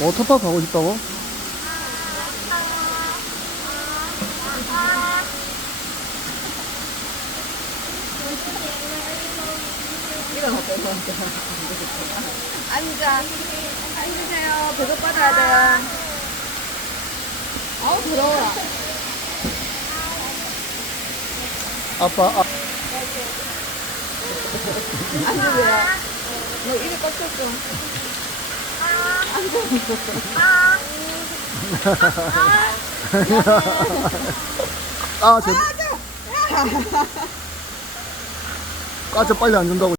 워터파크 가고 싶다고? 이건 어때, 너한테? 앉아. 앉으세요. 배속 받아야 돼요. 아우, 더러워라. 아빠, 앉으세요. 너 입에 꽉 찼죠? 아, 저, 까져 빨리 안 준다고.